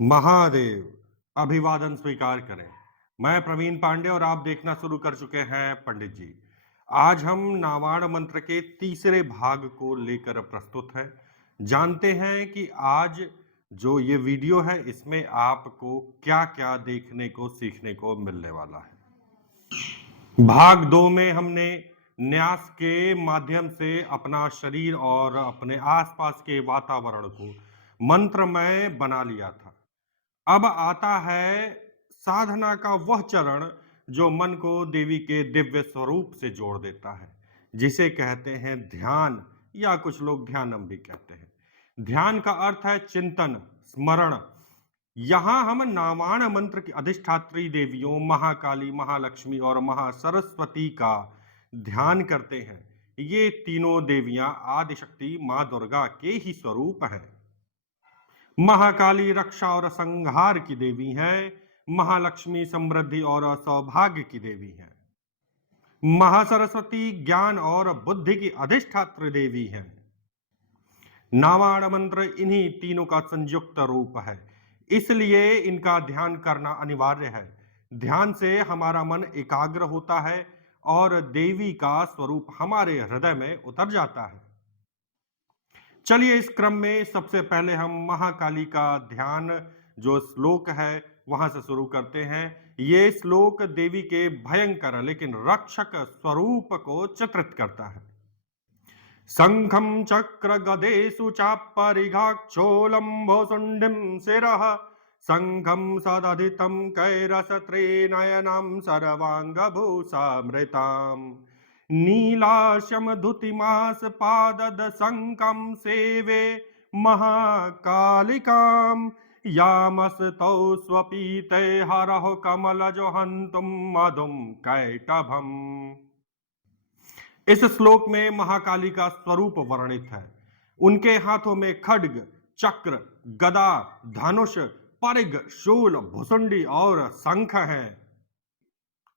महादेव, अभिवादन स्वीकार करें। मैं प्रवीण पांडे और आप देखना शुरू कर चुके हैं पंडित जी। आज हम नावाण मंत्र के तीसरे भाग को लेकर प्रस्तुत हैं। जानते हैं कि आज जो ये वीडियो है इसमें आपको क्या-क्या देखने को सीखने को मिलने वाला है। भाग 2 में हमने न्यास के माध्यम से अपना शरीर और अपने आसपास के वातावरण को मंत्रमय बना लिया था। अब आता है साधना का वह चरण जो मन को देवी के दिव्य स्वरूप से जोड़ देता है, जिसे कहते हैं ध्यान या कुछ लोग ध्यानम भी कहते हैं। ध्यान का अर्थ है चिंतन, स्मरण। यहाँ हम नावाण मंत्र की अधिष्ठात्री देवियों महाकाली, महालक्ष्मी और महासरस्वती का ध्यान करते हैं। ये तीनों देवियां आदिशक्ति माँ दुर्गा के ही स्वरूप हैं। महाकाली रक्षा और संहार की देवी हैं। महालक्ष्मी समृद्धि और सौभाग्य की देवी हैं। महासरस्वती ज्ञान और बुद्धि की अधिष्ठात्री देवी हैं। नावाण मंत्र इन्हीं तीनों का संयुक्त रूप है, इसलिए इनका ध्यान करना अनिवार्य है। ध्यान से हमारा मन एकाग्र होता है और देवी का स्वरूप हमारे हृदय में उतर जाता है। चलिए इस क्रम में सबसे पहले हम महाकाली का ध्यान जो श्लोक है वहां से शुरू करते हैं। ये श्लोक देवी के भयंकर लेकिन रक्षक स्वरूप को चित्रित करता है। शंखं चक्र गदेषु चापरिघाक्षोलम्भोसुण्डिं शिरः शंखं सदधितं कैरसत्रिनयनं सर्वाङ्गभूषामृताम् नीलाश्यमधुतिमासपाददशङ्कं सेवे महाकालिकां यामस्तौ स्वपीते हरः कमलजो हन्तुं मधुं कैटभम्। इस श्लोक में महाकाली का स्वरूप वर्णित है। उनके हाथों में खड्ग, चक्र, गदा, धनुष, परिघ, शूल, भुसुंडी और शंख हैं।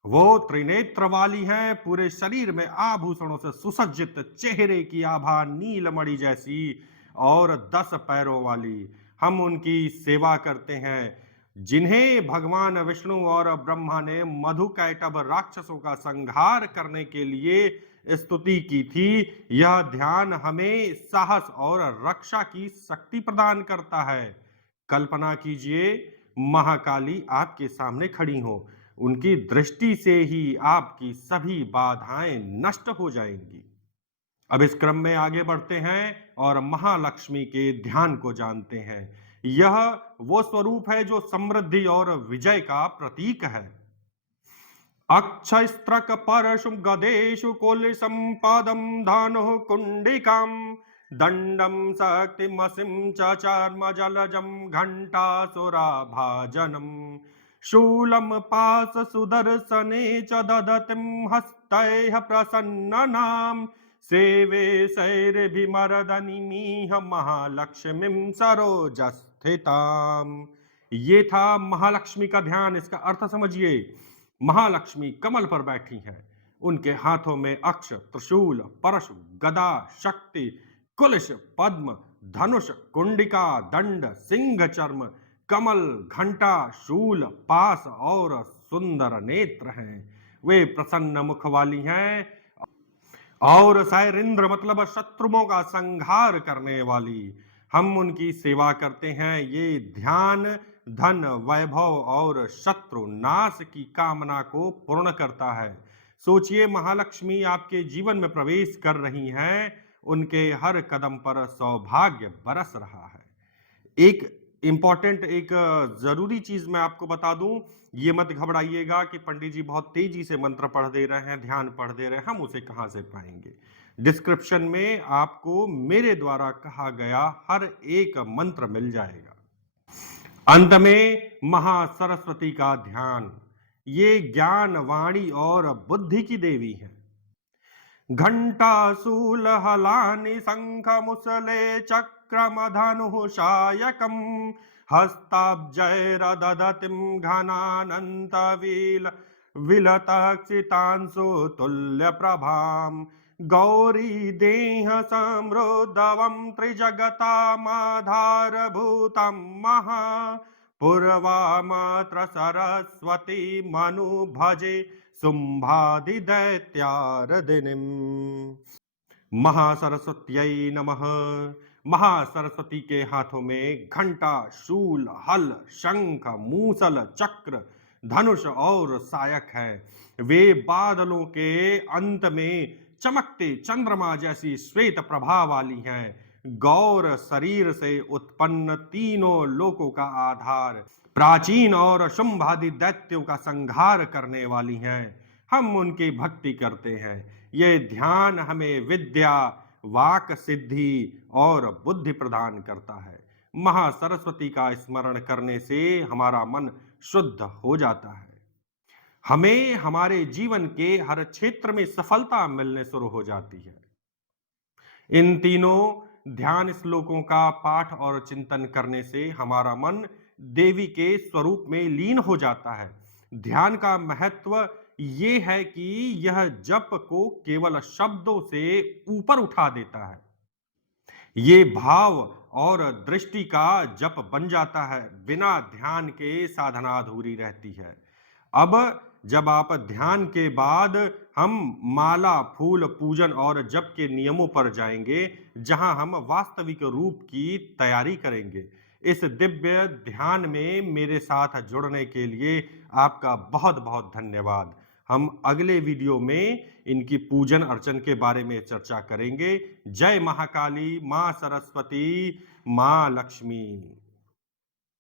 वो त्रिनेत्र वाली हैं, पूरे शरीर में आभूषणों से सुसज्जित, चेहरे की आभा नीलमणि जैसी और 10 पैरों वाली। हम उनकी सेवा करते हैं, जिन्हें भगवान विष्णु और ब्रह्मा ने मधुकैटभ राक्षसों का संहार करने के लिए स्तुति की थी। यह ध्यान हमें साहस और रक्षा की शक्ति प्रदान करता है। कल्पना कीजिए महाकाली आपके सामने खड़ी हो, उनकी दृष्टि से ही आपकी सभी बाधाएं नष्ट हो जाएंगी। अब इस क्रम में आगे बढ़ते हैं और महालक्ष्मी के ध्यान को जानते हैं। यह वो स्वरूप है जो समृद्धि और विजय का प्रतीक है। अक्षयस्त्रक परशु गदेषु कुलिशं पदं धानुः कुण्डिकां दण्डं शक्तिमसिं च चर्मजलजं घण्टासुराभाजनं शूलं पाशसुदर्शने च दधतिं हस्तैः प्रसन्ननां सेवे शैर्भिमर्दनीमिह महालक्ष्मीं सरोजस्थिताम्। ये था महालक्ष्मी का ध्यान। इसका अर्थ समझिए। महालक्ष्मी कमल पर बैठी हैं। उनके हाथों में अक्ष, त्रिशूल, परशु, गदा, शक्ति, कुलिश, पद्म, धनुष, कुंडिका, दंड, सिंह चर्म, कमल, घंटा, शूल, पास और सुंदर नेत्र हैं। वे प्रसन्न मुख वाली हैं और सैरिंद्र मतलब शत्रुओं का संहार करने वाली। हम उनकी सेवा करते हैं। ये ध्यान धन, वैभव और शत्रु नाश की कामना को पूर्ण करता है। सोचिए महालक्ष्मी आपके जीवन में प्रवेश कर रही हैं, उनके हर कदम पर सौभाग्य बरस रहा है। एक इंपॉर्टेंट एक जरूरी चीज मैं आपको बता दूं, ये मत घबराइएगा कि पंडित जी बहुत तेजी से मंत्र पढ़ दे रहे हैं, ध्यान पढ़ दे रहे हैं, हम उसे कहां से पाएंगे। डिस्क्रिप्शन में आपको मेरे द्वारा कहा गया हर एक मंत्र मिल जाएगा। अंत में महासरस्वती का ध्यान। ये ज्ञान, वाणी और बुद्धि की देवी है। घंटा शूल हलानि शंख मुसले चक्रमधनुः शायकम् हस्ताब्जैरदधतिं घनानन्तविल विलतक्षितांशु तुल्यप्रभां गौरी देह समृद्धवं त्रिजगतामाधारभूतं महा पूर्वामात्र सरस्वती मनु भजे शुंभादि दैत्यारदिनिम्। महासरस्वत्यै नमः। महासरस्वती के हाथों में घंटा, शूल, हल, शंख, मूसल, चक्र, धनुष और सायक है। वे बादलों के अंत में चमकते चंद्रमा जैसी श्वेत प्रभा वाली हैं। गौर शरीर से उत्पन्न तीनों लोकों का आधार, प्राचीन और शुंभादि दैत्यों का संहार करने वाली हैं। हम उनकी भक्ति करते हैं। ये ध्यान हमें विद्या, वाक सिद्धि और बुद्धि प्रदान करता है। महासरस्वती का स्मरण करने से हमारा मन शुद्ध हो जाता है। हमें हमारे जीवन के हर क्षेत्र में सफलता मिलने शुरू हो जाती है। इन तीनों ध्यान श्लोकों का पाठ और चिंतन करने से हमारा मन देवी के स्वरूप में लीन हो जाता है। ध्यान का महत्व ये है कि यह जप को केवल शब्दों से ऊपर उठा देता है। ये भाव और दृष्टि का जप बन जाता है। बिना ध्यान के साधना अधूरी रहती है। अब जब आप ध्यान के बाद हम माला, फूल, पूजन और जप के नियमों पर जाएंगे, जहां हम वास्तविक रूप की तैयारी करेंगे। इस दिव्य ध्यान में मेरे साथ जुड़ने के लिए आपका बहुत बहुत धन्यवाद। हम अगले वीडियो में इनकी पूजन अर्चन के बारे में चर्चा करेंगे। जय महाकाली, मां सरस्वती, मां लक्ष्मी।